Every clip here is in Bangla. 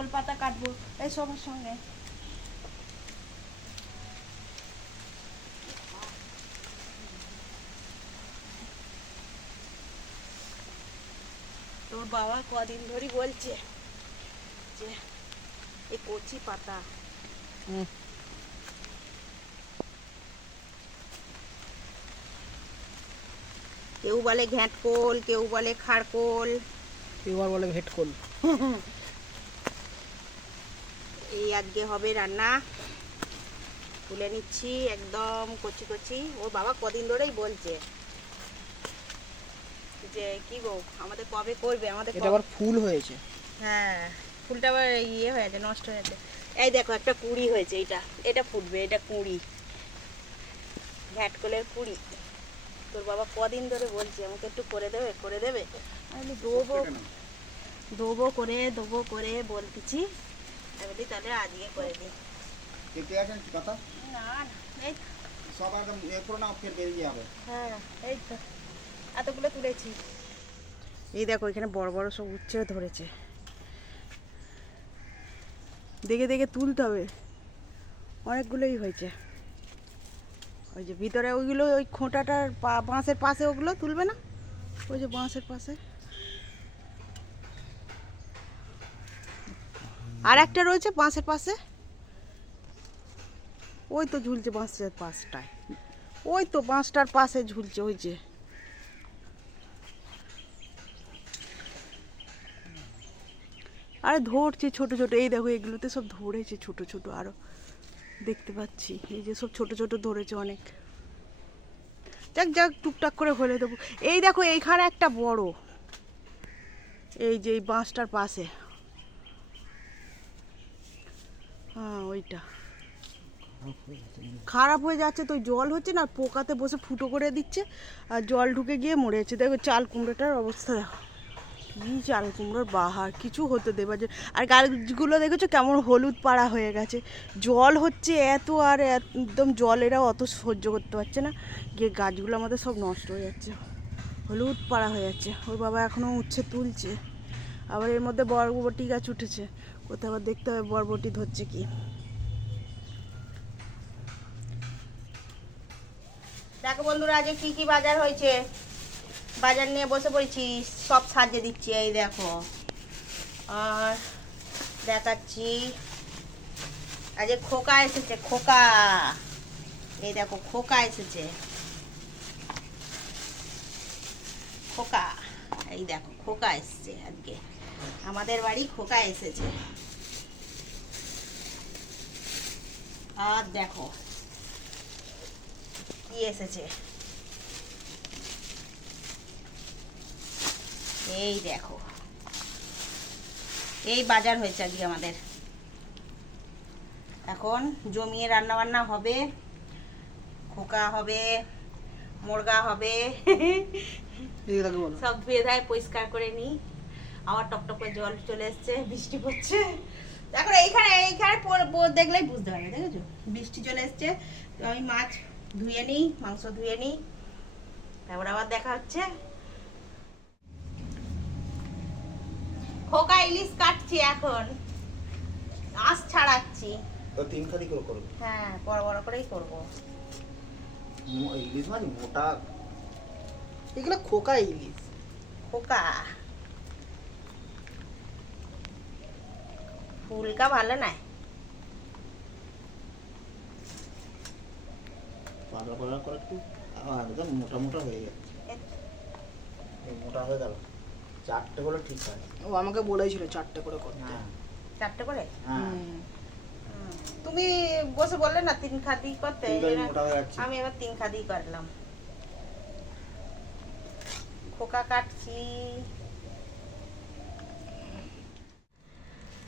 খারকোল পাতা কাটবো এই সবার সঙ্গে। তোর বাবা কদিন ধরে বলছে যে এই কচি পাতা। হুম। কেউ বলে ঘ্যাঁটকোল কেউ বলে খারকোল কেউ আর বলে ভেট আজকে হবে রান্না। তুলে নিচ্ছি একদম কচি কচি। ওর বাবা কদিন ধরেই বলছে যে কি গো আমাদের কবে করবে? আমাদের এটা আবার ফুল হয়েছে। হ্যাঁ ফুলটা আবার ইয়ে হয়ে আছে নষ্ট হয়ে আছে এই দেখো একটা কুড়ি হয়েছে এটা এটা ফুটবে এটা কুড়ি। ঘ্যাটকলের কুড়ি। তোর বাবা কদিন ধরে বলছে আমাকে একটু করে দেবে করে দেবে? আমি দেবো দেবো করে দেবো করে বলতেছি বলি তাহলে আজকে করে দিই কেটে আছেন? কি কথা? না না এই সব একদম এ করো না ফের বেরিয়ে যাবে। হ্যাঁ এই তো। এতগুলো তুলেছি। এই দেখো এখানে বড় বড় সব উচ্ছে ধরেছে। দেখে দেখে তুলতে হবে। অনেকগুলোই হয়েছে। ওই যে ভিতরে ওইগুলো ওই খোঁটাটার পা- বাঁশের পাশে ওগুলো তুলবে না? ওই যে বাঁশের পাশে। আর একটা রয়েছে বাঁশের পাশে। ওই তো ঝুলছে বাঁশের পাশটায়। ওই তো বাঁশটার পাশে ঝুলছে, ওই যে। আরে ধরছে ছোট ছোট, এই দেখো এগুলোতে সব ধরেছে ছোট ছোট আরও। দেখতে পাচ্ছি, এই যে সব ছোট ছোট ধরেছে অনেক। যাক যাক, টুকটাক করে হলে দেবো। এই দেখো, এইখানে একটা বড়। এই যে এই বাঁশটার পাশে। হ্যাঁ ওইটা। খারাপ হয়ে যাচ্ছে তো, জল হচ্ছে না পোকাতে বসে ফুটো করে দিচ্ছে, আর জল ঢুকে গিয়ে মরে যাচ্ছে। দেখো, চাল কুমড়োটার অবস্থা, দেখো। কি চাল কুমড়োর বাহার, কিছু হতে দেবার যে আর গাছগুলো দেখেছ কেমন হলুদ পাড়া হয়ে গেছে। জল হচ্ছে এত, আর একদম জল এরা অত সহ্য করতে পারছে না। গিয়ে গাছগুলো আমাদের সব নষ্ট হয়ে যাচ্ছে। হলুদ পাড়া হয়ে যাচ্ছে। ওর বাবা এখনও উচ্ছে তুলছে। আবার এর মধ্যে বড় বরবটি গাছ উঠেছে। কোথাও আবার দেখতে হবে, বরবটি ধরছে কি? দেখো বন্ধুরা, আজকে কি কি বাজার হয়েছে? বাজার নিয়ে বসে পড়েছি, সব সাজিয়ে দিচ্ছি, এই দেখো। আর দেখাচ্ছি, আজকে খোকা এসেছে, খোকা। এই দেখো, খোকা এসেছে। খোকা, এই দেখো, খোকা এসেছে আজকে। আমাদের বাড়ি খোকা এসেছে। আর দেখো কি এসেছে? এই দেখো এই বাজার হয়েছে আজকে আমাদের। এখন জমিয়ে রান্না বান্না হবে খোকা হবে মুরগা হবে সব ধুয়ে ধায় পরিষ্কার করে নিই। আমার টকটক জল চলে এসছে বৃষ্টি পড়ছে। দেখো এইখানে এইখানে দেখলেই বুঝতে পারবে দেখেছ? বৃষ্টি চলে এসছে তো আমি মাছ ধুয়ে নিই মাংস ধুয়ে নিই তারপর আবার দেখা হচ্ছে। খোকা ইলিশ কাটছি এখন আঁশ ছাড়াচ্ছি। তো তিন খালি করে করবে হ্যাঁ বড় বড় করেই করব। ইলিশ মাছ মোটা? এগুলো খোকা ইলিশ। খোকা। পাতলা পাতলা করে একটু একদম মোটা মোটা হয়ে মোটা হয়ে গেল। চারটে হলে ঠিক হয়। ও আমাকে বলেছিল চারটে করে করতে। হ্যাঁ। চারটে করে? হ্যাঁ। তুমি বসে বললে না তিন খাদি করতে। আমি এবার তিন খাদি করলাম। খোকা কাটছি।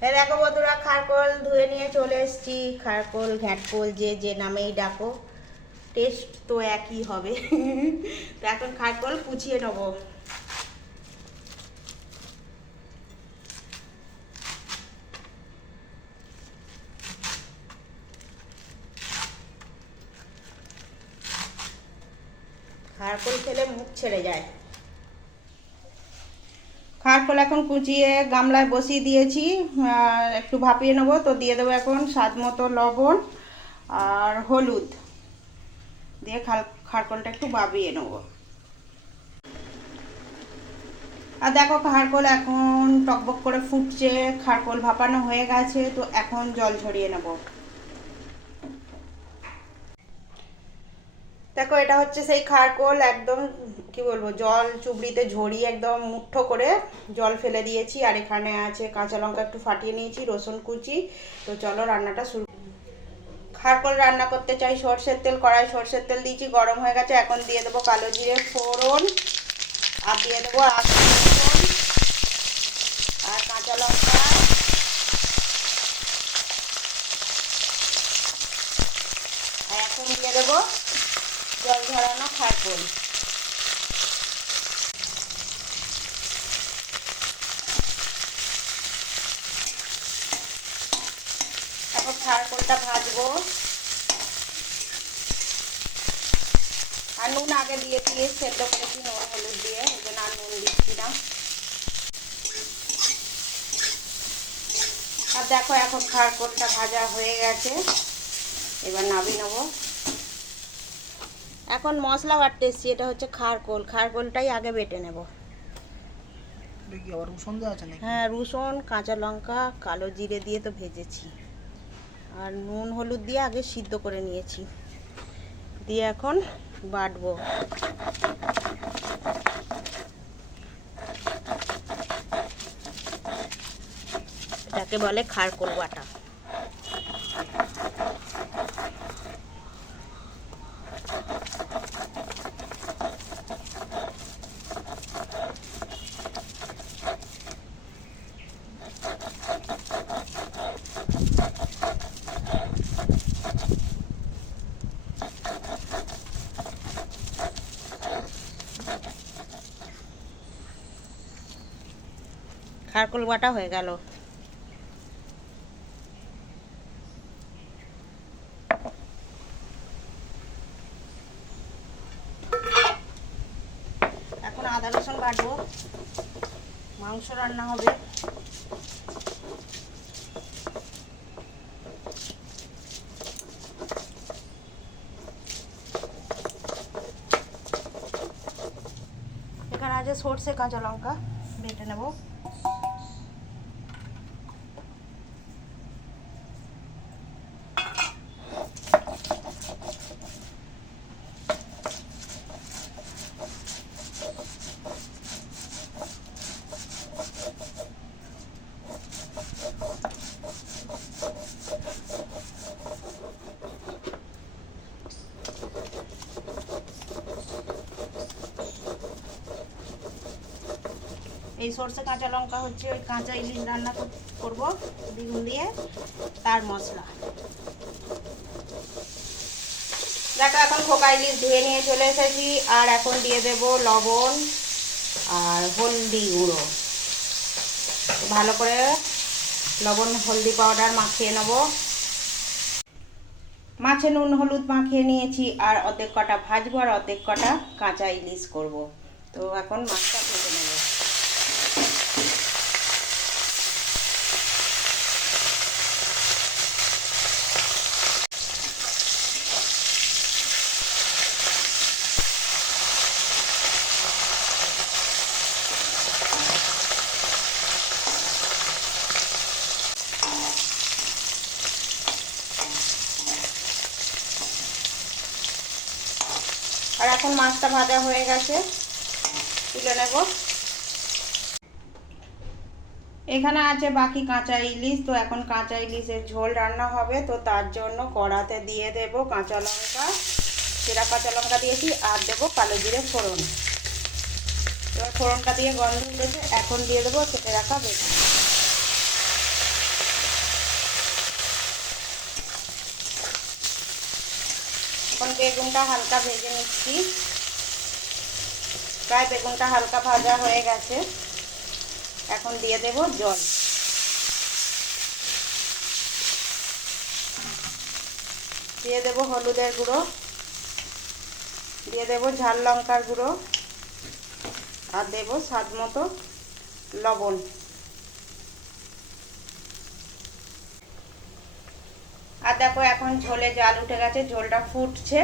দেখো বন্ধুরা, খারকোল ধুয়ে নিয়ে চলে এসেছি। খারকোল, ঘ্যাটকোল, যে যে নামেই ডাকো টেস্ট তো একই হবে। তো এখন খারকোল কুচিয়ে নেব। খারকোল খেলে মুখ ছেড়ে যায়। খারকোল এখন কুচিয়ে গামলায় বসিয়ে দিয়েছি। একটু ভাপিয়ে নেব, তো দিয়ে দেবো এখন স্বাদ মতো লবণ আর হলুদ। দিয়ে খাল খারকোলটা একটু ভাপিয়ে নেব। আর দেখো খারকোল এখন টকবক করে ফুটছে খারকোল ভাপানো হয়ে গেছে, তো এখন জল ঝরিয়ে নেব। দেখো, এটা হচ্ছে সেই খারকোল, একদম, কি বলব, জল চুবড়িতে ঝরিয়ে একদম মুঠো করে জল ফেলে দিয়েছি। আর এখানে আছে কাঁচা লঙ্কা একটু ফাটিয়ে নিয়েছি, রসুন কুচি। তো চলো, রান্নাটা শুরু খারকোল রান্না করতে চাই, সর্ষের তেল, কড়াই সর্ষের তেল দিয়েছি, গরম হয়ে গেছে। এখন দিয়ে দেবো কালো জিরে, ফোড়ন। আর দিয়ে দেবো আদা রসুন আর কাঁচা লঙ্কা আর এখন দিয়ে দেবো জল ঝরানো খারকোল তারপর খারকোলটা ভাজবো আর নুন আগে দিয়ে দিয়ে সেদ্ধ করেছি নুন হলুদ দিয়ে এই জন্য আর নুন দিচ্ছি না। আর দেখো এখন খারকোলটা ভাজা হয়ে গেছে এবার নাবি নেব। এখন মশলা বাটতে এসছি এটা হচ্ছে খারকোল খারকোলটাই আগে বেটে নেব। হ্যাঁ রসুন কাঁচা লঙ্কা কালো জিরে দিয়ে তো ভেজেছি। আর নুন হলুদ দিয়ে আগে সিদ্ধ করে নিয়েছি। দিয়ে এখন বাটবো। এটাকে বলে খারকোল বাটা। খারকোল বাটা হয়ে গেল। এখন আদা রসুন বাটবো। মাংস রান্না হবে। এখানে আছে সর্ষে, কাঁচা লঙ্কা, বেটে নেব। সর্ষে, কাঁচা লঙ্কা হচ্ছে, ওই কাঁচা ইলিশ রান্না কর- করব, বেগুন দিয়ে, তার মশলা। দেখো, এখন খোকা ইলিশ ধুয়ে নিয়ে চলে এসেছি, আর এখন দিয়ে দেব লবণ আর হলদি গুঁড়ো। ভালো করে লবণ, হলদি পাউডার মাখিয়ে নেব। মাছে নুন, হলুদ মাখিয়ে নিয়েছি, আর অর্ধেক কটা ভাজবো, আর অর্ধেক কটা কাঁচা ইলিশ করব। তো এখন মাছটা ভেজে নেব আর এখন মাছটা ভাজা হয়ে গেছে। তুলে নেব। এখানে আছে বাকি কাঁচা ইলিশ, তো এখন কাঁচা ইলিশের ঝোল রান্না হবে, তো তার জন্য কড়াতে দিয়ে দেব কাঁচা লঙ্কা। সেরা কাঁচা লঙ্কা দিয়েছি, আর দেবো কালো জিরে ফোড়ন। এবার ফোড়নটা দিয়ে গন্ধ উঠেছে, এখন দিয়ে দেবো কেটে রাখা বেগুন। বেগুনটা হালকা ভেজে নিচ্ছি। প্রায় বেগুনটা হালকা ভাজা হয়ে গেছে। এখন দিয়ে দেব জল। দিয়ে দেব হলুদের গুঁড়ো। দিয়ে দেব ঝাল লঙ্কার গুঁড়ো। আর দেব স্বাদ মতো লবণ। আর দেখো এখন ঝোলে জাল উঠে গেছে, ঝোলটা ফুটছে।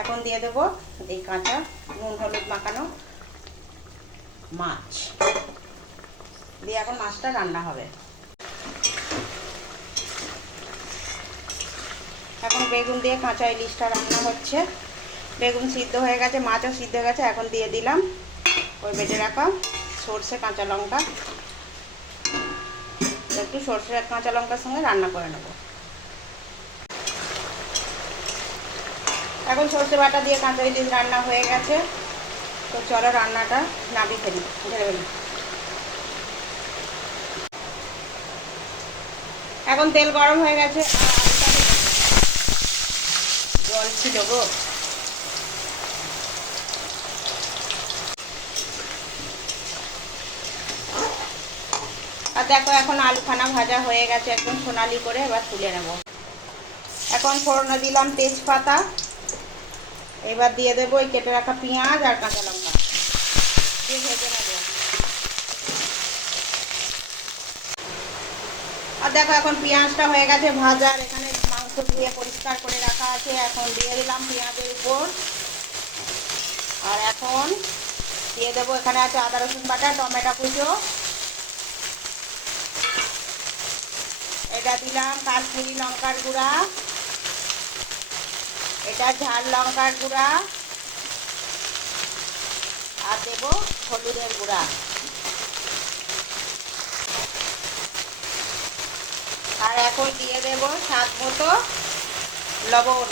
এখন দিয়ে দেবো এই কাঁচা নুন হলুদ মাখানো মাছ। দিয়ে এখন মাছটা রান্না হবে। এখন বেগুন দিয়ে কাঁচা ইলিশটা রান্না হচ্ছে। বেগুন সিদ্ধ হয়ে গেছে, মাছও সিদ্ধ হয়ে গেছে, এখন দিয়ে দিলাম। ওই বেটে রাখা সর্ষে, কাঁচা লঙ্কা। একটু সর্ষে কাঁচা লঙ্কার সঙ্গে রান্না করে নেব। এখন সর্ষে বাটা দিয়ে কাঁচা ইলিশ রান্না হয়ে গেছে। তো চলো রান্নাটা নাবি ফেলি, ঢেলে ফেলি। এখন তেল গরম হয়ে গেছে। জল ছিল গো আর দেখো এখন আলুখানা ভাজা হয়ে গেছে, একদম সোনালি করে এবার তুলে নেব। এখন ফোড়নে দিলাম তেজপাতা। এবার দিয়ে দেবো ওই কেটে রাখা পেঁয়াজ আর কাঁচা লঙ্কা। আর দেখো এখন পেঁয়াজটা হয়ে গেছে ভাজার এখানে মাংস ধুয়ে পরিষ্কার করে রাখা আছে। এখন দিয়ে দিলাম পেঁয়াজের উপর। আর এখন দিয়ে দেবো এখানে আছে আদা, রসুন বাটা, টমেটো কুচো। এটা দিলাম, কাশ্মীরি লঙ্কার গুঁড়া। এটা ঝাল লঙ্কার গুঁড়া আর দেবো হলুদের গুঁড়া। আর এখন দিয়ে দেবো স্বাদ মতো লবণ।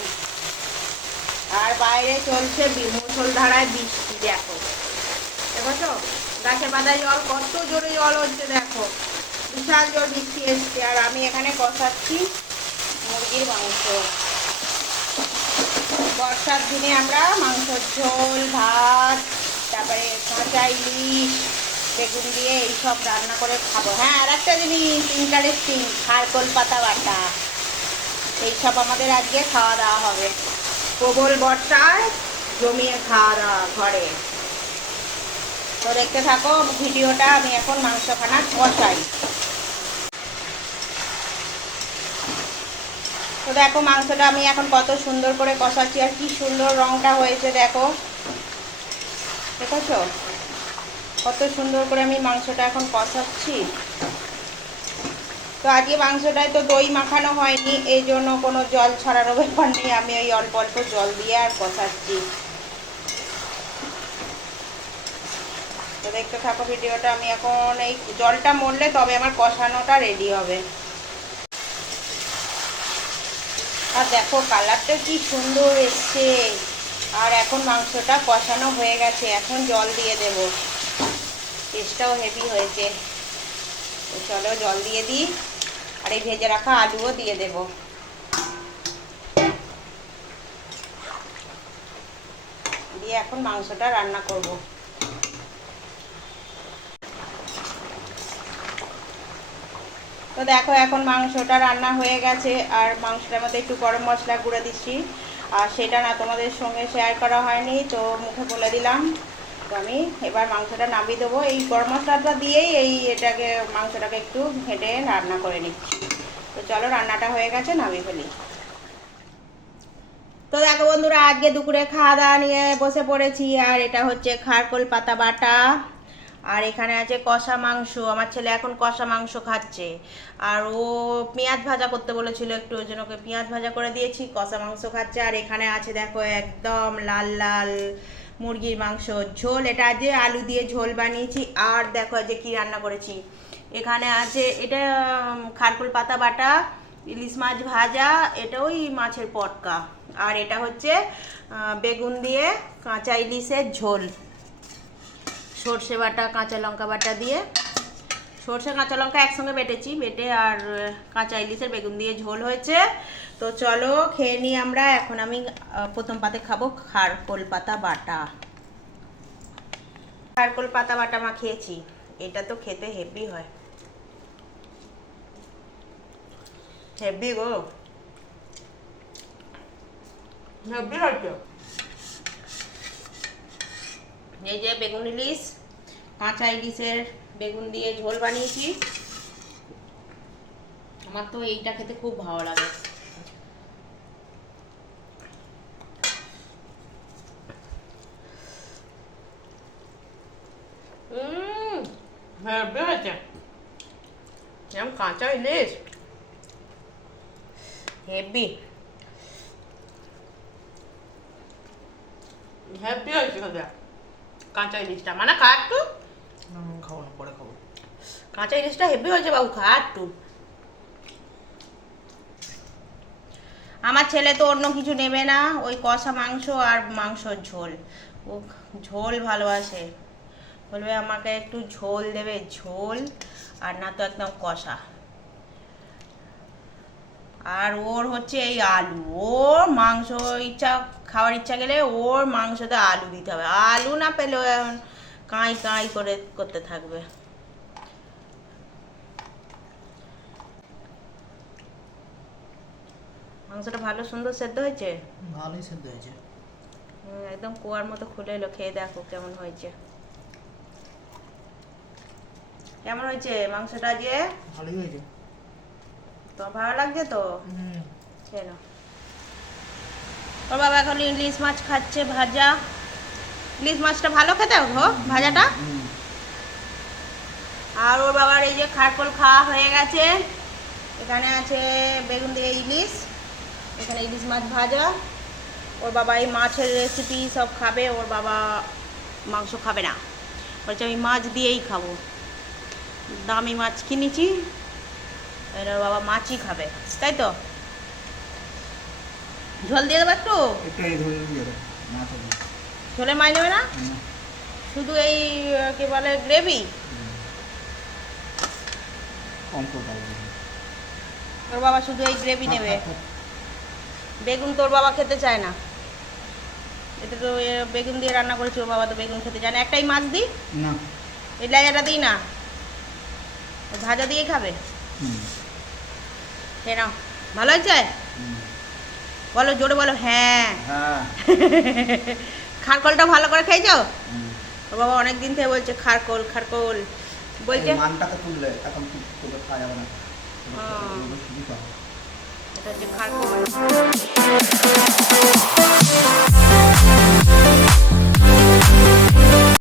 আর বাইরে চলছে মুষলধারায় বৃষ্টি, দেখো। দেখো গাছে পাতায় জল, কত জোরে জল হচ্ছে, দেখো। বিশাল জোর বৃষ্টি এসছে। আর আমি এখানে কষাচ্ছি মুরগির মাংস। বর্ষার দিনে আমরা মাংসর ঝোল, ভাত, তারপরে কাঁচা ইলিশ, বেগুন দিয়ে এইসব রান্না করে খাব। হ্যাঁ আর একটা জিনিস ইন্টারেস্টিং খারকোল পাতা বাটা। এইসব আমাদের আজকে খাওয়া দাওয়া হবে। প্রবল বর্ষায় জমিয়ে খাওয়া দাওয়া ঘরে। তো দেখতে থাকো, ভিডিওটা আমি এখন মাংস মাংসখানা কষাই তো দেখো মাংসটা আমি এখন কত সুন্দর করে কষাচ্ছি আর কি সুন্দর রংটা হয়েছে, দেখো। দেখেছ? কত সুন্দর করে আমি মাংসটা এখন কষাচ্ছি। তো আজকে মাংসটায় তো দই মাখানো হয়নি, এই জন্য কোনো জল ছড়ানো ব্যাপার নেই, আমি ওই অল্প অল্প জল দিয়ে আর কষাচ্ছি। তো দেখতে থাকো, ভিডিওটা আমি এখন এই জলটা মরলে তবে আমার কষানোটা রেডি হবে। আর দেখো, কালারটা কি সুন্দর এসছে। আর এখন মাংসটা কষানো হয়ে গেছে, এখন জল দিয়ে দেব। টেস্টটাও হেভি হয়েছে। চলো, জল দিয়ে দিই। আর এই ভেজে রাখা আলুও দিয়ে দেব। দিয়ে এখন মাংসটা রান্না করব। তো দেখো এখন মাংসটা রান্না হয়ে গেছে, আর মাংসটার মধ্যে একটু গরম মশলা গুঁড়ো দিচ্ছি। আর সেটা না তোমাদের সঙ্গে শেয়ার করা হয়নি, তো মুখে বলে দিলাম। তো আমি এবার মাংসটা নামিয়ে দেবো। এই গরম মশলাটা দিয়েই এই এটাকে, মাংসটাকে একটু ঘেঁটে রান্না করে নিচ্ছি। তো চলো রান্নাটা হয়ে গেছে, নামিয়ে ফেলি। তো দেখো বন্ধুরা, আজকে দুপুরে খাওয়া দাওয়া নিয়ে বসে পড়েছি, আর এটা হচ্ছে খারকোল পাতা বাটা। আর এখানে আছে কষা মাংস, আমার ছেলে এখন কষা মাংস খাচ্ছে। আর ও পেঁয়াজ ভাজা করতে বলেছিল একটু, ওই জন্য ওকে পেঁয়াজ ভাজা করে দিয়েছি, কষা মাংস খাচ্ছে। আর এখানে আছে দেখো একদম লাল লাল মুরগির মাংস, ঝোল। এটা যে আলু দিয়ে ঝোল বানিয়েছি, আর দেখো যে কি রান্না করেছি। এখানে আছে, এটা খারকুল পাতা বাটা, ইলিশ মাছ ভাজা, এটা ওই মাছের পটকা। আর এটা হচ্ছে বেগুন দিয়ে কাঁচা ইলিশের ঝোল। সর্ষে বাটা, কাঁচা লঙ্কা বাটা দিয়ে। সর্ষে, কাঁচা লঙ্কা একসঙ্গে বেটেছি, বেটে আর কাঁচা ইলিশের বেগুন দিয়ে ঝোল হয়েছে। তো চলো খেয়ে নিই আমরা। এখন আমি প্রথম পাতে খাব খারকোল পাতা বাটা। খারকোল পাতা বাটা মা খেয়েছি। এটা তো খেতে হেভি হয়। হেভি গো। হেভি হয়েছে। এই যে বেগুন ইলিশ, কাঁচা ইলিশের বেগুন দিয়ে ঝোল বানিয়েছি। আমার তো এইটা খেতে খুব ভালো লাগে। হেব্বি হয়েছে যেমন কাঁচা ইলিশ। হেব্বি হেব্বি হয়েছে কাঁচা ইলিশটা। মানে খা একটু খাব না পরে খাব। কাঁচা ইলিশটা হেভি হয়েছে বাবু খা একটু আমার ছেলে তো অন্য কিছু নেবে না ওই কষা মাংস আর মাংসর ঝোল। ও ঝোল ভালোবাসে। বলবে আমাকে একটু ঝোল দেবে ঝোল আর না তো একদম কষা। আর ওর হচ্ছে এই আলু। ওর মাংস ইচ্ছা খাওয়ার ইচ্ছা গেলে ওর মাংসতে আলু দিতে হবে। আলু না পেলে এখন কাঁই কাঁই করে করতে থাকবে। মাংসটা ভালো সুন্দর সেদ্ধ হয়েছে? ভালোই সেদ্ধ হয়েছে। একদম কুয়ার মতো খুলে এলো খেয়ে দেখো কেমন হয়েছে। কেমন হয়েছে মাংসটা যে ভালোই হয়েছে। তোমার ভালো লাগছে তো? কেন ওর বাবা এখন ইলিশ মাছ খাচ্ছে ভাজা। ইলিশ মাছটা ভালো খেতে গো ভাজাটা? আর ওর বাবার এই যে খারকোল খাওয়া হয়ে গেছে। এখানে আছে বেগুন দিয়ে ইলিশ এখানে ইলিশ মাছ ভাজা। ওর বাবা এই মাছের রেসিপি সব খাবে ওর বাবা মাংস খাবে না। বলছে আমি মাছ দিয়েই খাব। দামি মাছ কিনেছি এর বাবা মাছই খাবে তাই তো? ঝোল দিয়ে দেবো একটু? ঝোলে মাছ নেবে না? শুধু এই কি বলে গ্রেভি ওর বাবা শুধু এই গ্রেভি নেবে। বেগুন তোর বাবা খেতে চায় না। এটা তো বেগুন দিয়ে রান্না করেছি ওর বাবা তো বেগুন খেতে চায় না। একটাই মাছ দিই? না। এই লেজাটা দিই না? ভাজা দিয়ে খাবে? হুম, খেয়ে নাও। ভালো হয়েছে? বলো জোরে বলো হ্যাঁ। হ্যাঁ। খারকলটা ভালো করে খেয়েছো। ওর বাবা অনেক দিন থেকে বলছে খারকোল খারকোল। বলছে? মানটাকে তুললে এখন তু- তুলে খাওয়া যাবে না। হ্যাঁ। এটা হচ্ছে খারকোল।